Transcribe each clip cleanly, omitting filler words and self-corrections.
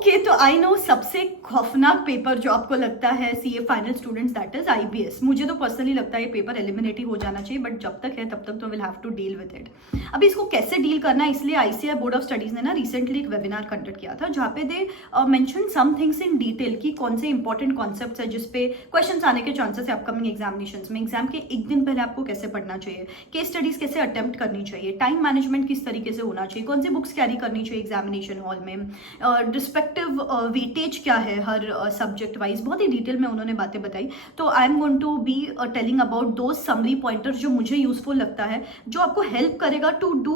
Okay, तो I know सबसे खौफनाक पेपर जो आपको लगता है CA final students, that is IBS. मुझे तो पर्सनली लगता है ये पेपर एलिमिनेट ही हो जाना चाहिए, बट जब तक है तब तक तो will have to deal with it. अभी इसको कैसे डील करना है, इसलिए आईसीआई बोर्ड ऑफ स्टडीज ने ना रिसेंटली एक वेबिनार कंडक्ट किया था जहाँ पे they mention some things in detail कि कौन से इंपॉर्टेंट कॉन्सेप्ट्स है जिसपे क्वेश्चन आने के चांसेस है अपकमिंग एग्जामिनेशन में। एग्जाम के एक दिन पहले आपको कैसे पढ़ना चाहिए, केस स्टडीज कैसे अटेम्प्ट करनी चाहिए, टाइम मैनेजमेंट किस तरीके से होना चाहिए, कौन सी बुक्स कैरी करनी चाहिए एग्जामिनेशन हॉल में, रिस्पेक्टिव वेटेज क्या है हर सब्जेक्ट वाइज, बहुत ही डिटेल में उन्होंने बातें बताई। तो I am going to be telling about दो समरी पॉइंटर्स जो मुझे यूजफुल लगता है, जो आपको हेल्प करेगा to do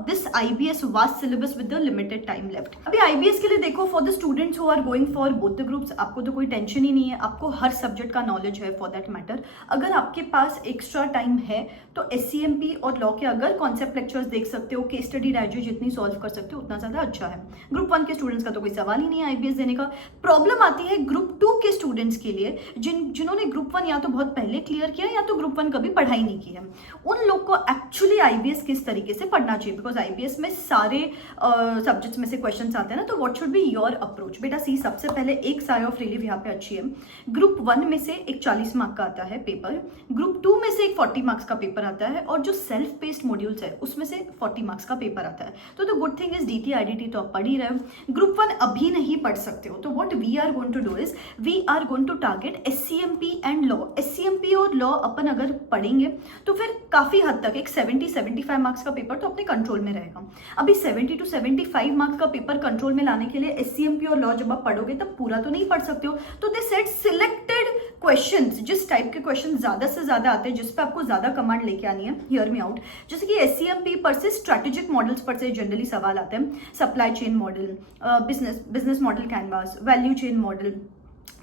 this IBS vast syllabus with the limited time left. अभी आईबीएस के लिए देखो, for the students who are going for both the groups, आपको तो कोई टेंशन ही नहीं है, आपको हर सब्जेक्ट का नॉलेज है फॉर दैट मैटर। अगर आपके पास एक्स्ट्रा टाइम है तो एससीएमपी और लॉ के अगर कॉन्सेप्ट लेक्चर्स देख सकते हो, केस स्टडी डाइजेस्ट जितनी सॉल्व कर सकते हो उतना ज्यादा अच्छा है। ग्रुप 1 के स्टूडेंट्स का तो कोई सवाल ही नहीं है आईबीएस देने का। प्रॉब्लम आती है ग्रुप 2 के स्टूडेंट्स के लिए, जिन्होंने ग्रुप 1 या तो बहुत पहले क्लियर किया या तो ग्रुप 1 कभी पढ़ाई नहीं की है। उन लोग को एक्चुअली आईबीएस किस तरीके से पढ़ना चाहिए, बिकॉज आईबीएस में सारे सब्जेक्ट्स में से क्वेश्चन आते हैं ना, तो what should be your approach. बेटा सी, सबसे पहले एक साय ऑफ रिलीफ यहाँ पे अच्छी है। ग्रुप 1 में से एक 40 मार्क का आता है पेपर, ग्रुप 2 में से एक 40 मार्क्स का पेपर आता है, और जो सेल्फ पेस्ड मॉड्यूल्स है उसमें से 40 मार्क्स का पेपर आता है। तो the good thing is DT IDT तो आप पढ़ ही रहे हो। ग्रुप 1 अभी नहीं पढ़ सकते हो, तो what we are going to do is we are going to target SCMP and law. SCMP और लॉ अपन अगर पढ़ेंगे तो फिर काफी हद तक एक 70-75 मार्क्स का पेपर तो अपने कंट्रोल में रहेगा। अभी 70 to 75 मार्क्स का पेपर कंट्रोल में लाने के लिए एससीएमपी और लॉ जब आप पढ़ोगे तब पूरा तो नहीं पढ़ सकते हो, तो दे सेट सिलेक्टेड क्वेश्चंस, जिस टाइप के क्वेश्चन ज्यादा से ज्यादा आते हैं, जिस पे आपको ज्यादा कमांड लेके आनी है, हियर मी आउट। जैसे कि एससीएमपी पर से स्ट्रेटेजिक मॉडल्स पर से जनरली सवाल आते हैं, supply chain model, business model canvas, value chain model,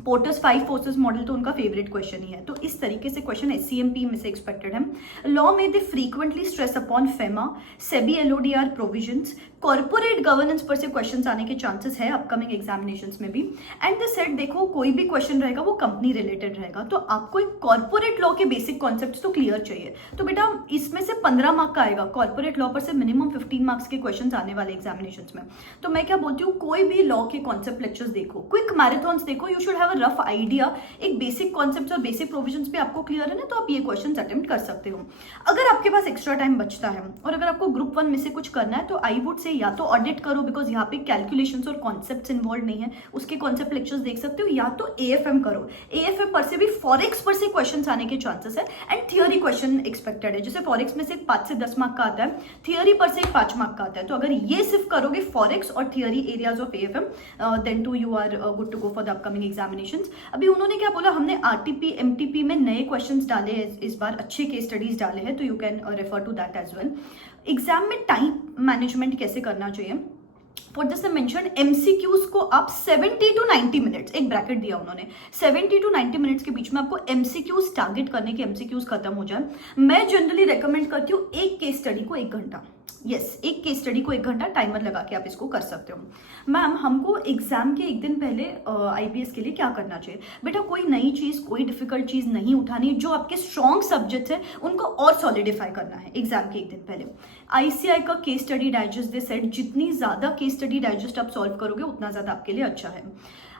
porters 5 forces model तो उनका फेवरेट क्वेश्चन ही है। तो इस तरीके से क्वेश्चन एससीएमपी में से एक्सपेक्टेड है। लॉ में they frequently stress upon FEMA, SEBI LODR provisions, corporate governance पर से क्वेश्चंस आने के चांसेस है अपकमिंग एग्जामिनेशंस में भी। एंड द सेट देखो, कोई भी क्वेश्चन रहेगा वो कंपनी रिलेटेड रहेगा, तो आपको एक कॉर्पोरेट लॉ के बेसिक कॉन्सेप्ट्स तो क्लियर चाहिए। तो बेटा इसमें से 15 मार्क का आएगा, कॉर्पोरेट लॉ पर से मिनिमम 15 मार्क्स के क्वेश्चंस आने वाले एग्जामिनेशंस में। तो मैं क्या बोलती हूँ, कोई भी लॉ के कॉन्सेप्ट लेक्चर्स देखो, क्विक मैराथन्स देखो, you should have a rough idea. एक बेसिक कॉन्सेप्ट्स और बेसिक प्रोविजंस पे आपको क्लियर है ना, तो आप ये क्वेश्चंस अटेम्प्ट कर सकते हो। अगर आपके पास एक्स्ट्रा टाइम बचता है और अगर आपको ग्रुप 1 में से कुछ करना है, तो आई वुड से या तो ऑडिट करो, बिकॉज यहाँ पे कैलकुलेशंस और कॉन्सेप्ट्स इन्वॉल्व नहीं है, उसके कॉन्सेप्ट लेक्चर्स देख सकते हो, या तो एएफएम करो। एएफएम पर से भी फॉरेक्स पर से क्वेश्चंस आने के चांसेस है, एंड थियोरी क्वेश्चन एक्सपेक्टेड है। जैसे फॉरेक्स में से 5 से 10 मार्क का आता है, थियोरी पर से 5 मार्क का आता है। तो अगर ये सिर्फ करोगे फॉरेक्स और theory areas of AFM, then too you are good to go for the upcoming examinations. अभी उन्होंने क्या बोला, हमने आरटीपी एमटीपी में नए क्वेश्चंस डाले इस बार, अच्छे केस स्टडीज डाले हैं, तो you can refer to that as well. Exam में टाइम मैनेजमेंट कैसे करना चाहिए, फॉर दिस मेंशन एमसीक्यूज को आप 70 to 90 मिनट्स, एक ब्रैकेट दिया उन्होंने, 70 to 90 मिनट्स के बीच में आपको एमसीक्यूज टारगेट करने के, एमसीक्यूज खत्म हो जाए। मैं जनरली रेकमेंड करती हूँ एक केस स्टडी को 1 घंटा, यस, एक केस स्टडी को 1 घंटा टाइमर लगा के आप इसको कर सकते हो। मैम हमको एग्जाम के एक दिन पहले आईबीएस के लिए क्या करना चाहिए, बेटा कोई नई चीज, कोई डिफिकल्ट चीज नहीं उठानी, जो आपके स्ट्रॉन्ग सब्जेक्ट्स है उनको और सॉलिडिफाई करना है एग्जाम के एक दिन पहले। आईसीआई का केस स्टडी डाइजेस्ट दे सेट, जितनी ज्यादा केस स्टडी डाइजेस्ट आप सॉल्व करोगे उतना ज्यादा आपके लिए अच्छा है।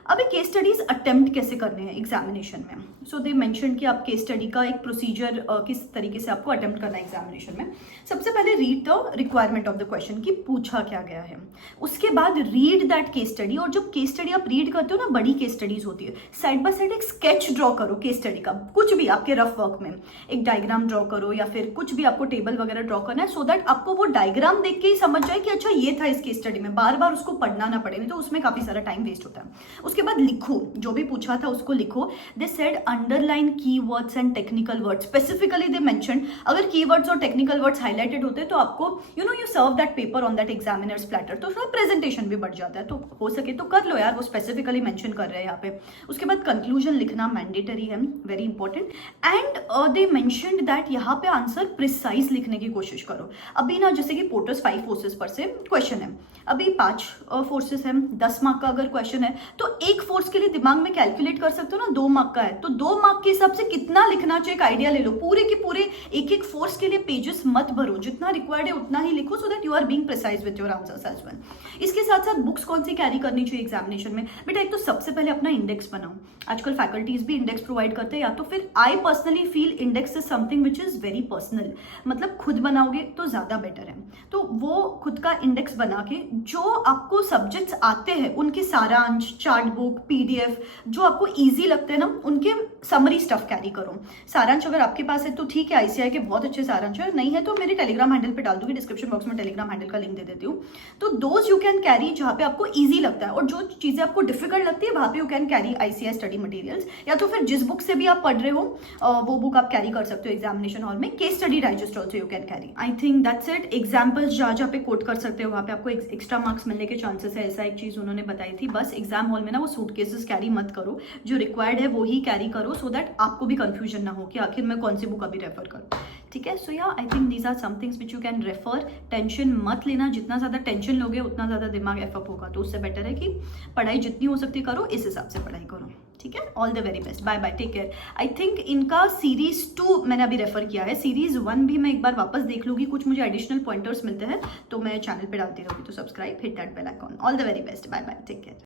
अभी केस स्टडीज अटेम्प्ट कैसे करने हैं एग्जामिनेशन में, सो दे मेंशन कि आप केस स्टडी का एक प्रोसीजर किस तरीके से आपको अटेम्प्ट करना है एग्जामिनेशन में। सबसे पहले read the requirement of the question कि पूछा क्या गया है, उसके बाद रीड दैट केस स्टडी। और जब केस स्टडी आप रीड करते हो ना, बड़ी केस स्टडीज होती है, साइड बाय साइड एक स्केच ड्रॉ करो केस स्टडी का, कुछ भी आपके रफ वर्क में एक डायग्राम ड्रॉ करो, या फिर कुछ भी आपको टेबल वगैरह ड्रॉ करना है, सो दैट आपको वो डायग्राम देख के ही समझ जाए कि अच्छा ये था इस केस स्टडी में, बार बार उसको पढ़ना ना पड़े, नहीं तो उसमें काफी सारा टाइम वेस्ट होता है। उसके बाद लिखो, जो भी पूछा था उसको लिखो। They said underline keywords and technical words, specifically they mention अगर कीवर्ड्स और टेक्निकल वर्ड्स हाईलाइटेड होते हैं तो आपको you serve that paper on that examiners platter, तो उसमें प्रेजेंटेशन भी बढ़ जाता है। तो हो सके तो कर लो यार, वो स्पेसिफिकली मेंशन कर रहे हैं यहाँ पे। उसके बाद कंक्लूजन लिखना मैंडेटरी है, very important. And they mentioned that यहाँ पे आंसर प्रिसाइज लिखने की कोशिश करो। अभी ना जैसे कि पोर्टर्स 5 फोर्सेस पर से क्वेश्चन है, अभी 5 फोर्सेस है, 10 मार्क का अगर क्वेश्चन है तो एक फोर्स के लिए दिमाग में कैलकुलेट कर सकते हो ना, 2 मार्क का है तो 2 मार्क के हिसाब से कितना लिखना चाहिए एक आइडिया ले लो। पूरे के पूरे एक एक फोर्स के लिए पेजेस मत भरो, जितना रिक्वायर्ड है उतना ही लिखो, so that you are being precise with your answers as well. इसके साथ साथ बुक्स कौन सी कैरी करनी चाहिए एग्जामिनेशन में? बेटा एक तो सबसे पहले अपना इंडेक्स बनाओ, आजकल फैकल्टीज भी इंडेक्स प्रोवाइड करते हैं, या तो फिर I personally feel index is something which is very personal, मतलब खुद बनाओगे तो ज्यादा बेटर है। तो वो खुद का इंडेक्स बना के जो आपको सब्जेक्ट्स आते हैं उनके सारांश, चार्ट बुक, पीडीएफ, जो आपको इजी लगते हैं ना उनके समरी स्टफ कैरी करो। सारांश अगर आपके पास है तो ठीक है, आईसीआई के बहुत अच्छे सारांश है, नहीं है तो मेरे टेलीग्राम हैंडल पे डाल दूंगी, डिस्क्रिप्शन बॉक्स में टेलीग्राम हैंडल का लिंक दे देती हूँ। तो दोज यू कैन कैरी जहाँ पे आपको इजी लगता है, और जो चीजें आपको डिफिकल्ट लगती है वहाँ पे you can carry ICI study materials, या तो फिर जिस बुक से भी आप पढ़ रहे हो वो बुक आप कैरी कर सकते हो एग्जामिनेशन हॉल में। Case study digest also you can carry. I think that's it. Examples जहाँ जहाँ पे कोट कर सकते हो वहाँ पे आपको एक्स्ट्रा मार्क्स मिलने के चांसेस है, ऐसा एक चीज उन्होंने बताई थी। बस एग्जाम हॉल में ना वो सूटकेसेस कैरी मत करो, जो रिक्वायर्ड है वो ही कैरी करो, सो दैट आपको भी कंफ्यूजन ना हो कि आखिर मैं कौन सी बुक अभी रेफर करूँ। ठीक है, so yeah I think these are some things which you can refer. Tension मत लेना, जितना ज़्यादा टेंशन लोगे उतना ज़्यादा दिमाग एफअप होगा, तो उससे बेटर है कि पढ़ाई जितनी हो सकती करो, इस हिसाब से पढ़ाई करो। ठीक है, all the very best, bye bye, take care. I think इनका सीरीज 2 मैंने अभी रेफर किया है, सीरीज 1 भी मैं एक बार वापस देख लूँगी, कुछ मुझे एडिशनल पॉइंटर्स मिलते हैं तो मैं चैनल पे डालती रहूँगी, तो subscribe, hit that bell icon. All the very best, bye bye, take care.